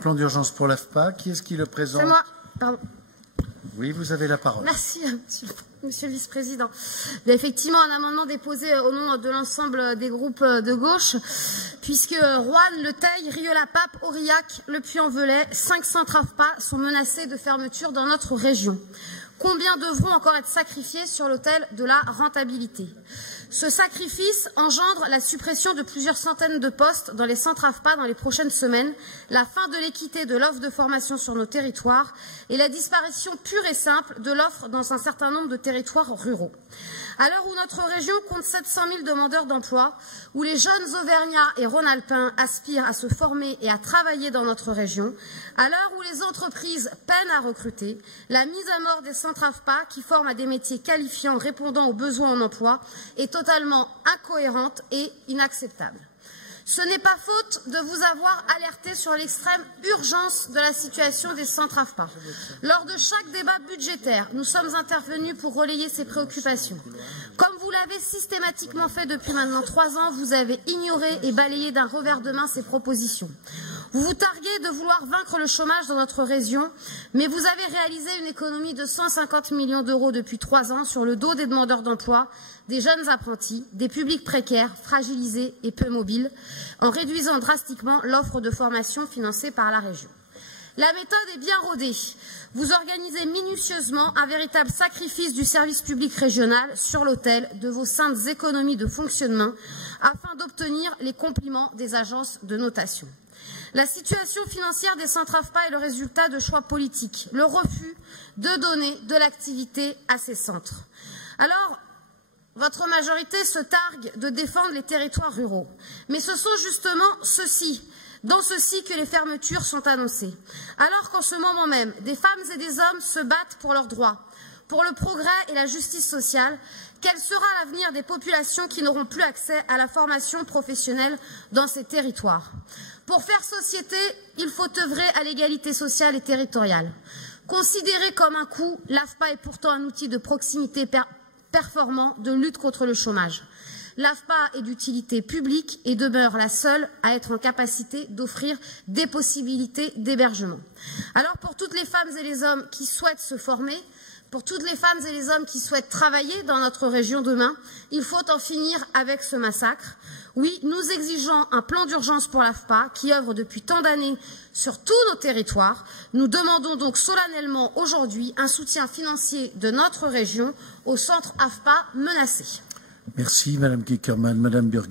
Plan d'urgence pour l'AFPA, qui est-ce qui le présente? C'est moi. Pardon. Oui, vous avez la parole. Merci, monsieur le vice-président. Il y a effectivement un amendement déposé au nom de l'ensemble des groupes de gauche, puisque Roanne, Le Teil, Rieux-la-Pape, Aurillac, Le Puy-en-Velay, 500 AFPA sont menacés de fermeture dans notre région. Combien devront encore être sacrifiés sur l'autel de la rentabilité? Ce sacrifice engendre la suppression de plusieurs centaines de postes dans les centres AFPA dans les prochaines semaines, la fin de l'équité de l'offre de formation sur nos territoires et la disparition pure et simple de l'offre dans un certain nombre de territoires ruraux. À l'heure où notre région compte 700 000 demandeurs d'emploi, où les jeunes Auvergnats et Rhône-Alpins aspirent à se former et à travailler dans notre région, à l'heure où les entreprises peinent à recruter, la mise à mort des centres AFPA qui forment à des métiers qualifiants répondant aux besoins en emploi est totalement incohérente et inacceptable. Ce n'est pas faute de vous avoir alerté sur l'extrême urgence de la situation des centres AFPA. Lors de chaque débat budgétaire, nous sommes intervenus pour relayer ces préoccupations. Comme vous l'avez systématiquement fait depuis maintenant 3 ans, vous avez ignoré et balayé d'un revers de main ces propositions. Vous vous targuez de vouloir vaincre le chômage dans notre région, mais vous avez réalisé une économie de 150 millions d'euros depuis 3 ans sur le dos des demandeurs d'emploi, des jeunes apprentis, des publics précaires, fragilisés et peu mobiles, en réduisant drastiquement l'offre de formation financée par la région. La méthode est bien rodée. Vous organisez minutieusement un véritable sacrifice du service public régional sur l'autel de vos saintes économies de fonctionnement afin d'obtenir les compliments des agences de notation. La situation financière des centres AFPA est le résultat de choix politiques, le refus de donner de l'activité à ces centres. Alors, votre majorité se targue de défendre les territoires ruraux. Mais ce sont justement dans ceux-ci que les fermetures sont annoncées. Alors qu'en ce moment même, des femmes et des hommes se battent pour leurs droits, pour le progrès et la justice sociale, quel sera l'avenir des populations qui n'auront plus accès à la formation professionnelle dans ces territoires? Pour faire société, il faut œuvrer à l'égalité sociale et territoriale. Considérée comme un coût, l'AFPA est pourtant un outil de proximité performant de lutte contre le chômage. L'AFPA est d'utilité publique et demeure la seule à être en capacité d'offrir des possibilités d'hébergement. Alors pour toutes les femmes et les hommes qui souhaitent se former, pour toutes les femmes et les hommes qui souhaitent travailler dans notre région demain, il faut en finir avec ce massacre. Oui, nous exigeons un plan d'urgence pour l'AFPA qui œuvre depuis tant d'années sur tous nos territoires. Nous demandons donc solennellement aujourd'hui un soutien financier de notre région aux centres AFPA menacés. Merci Madame Kickerman. Madame Burg.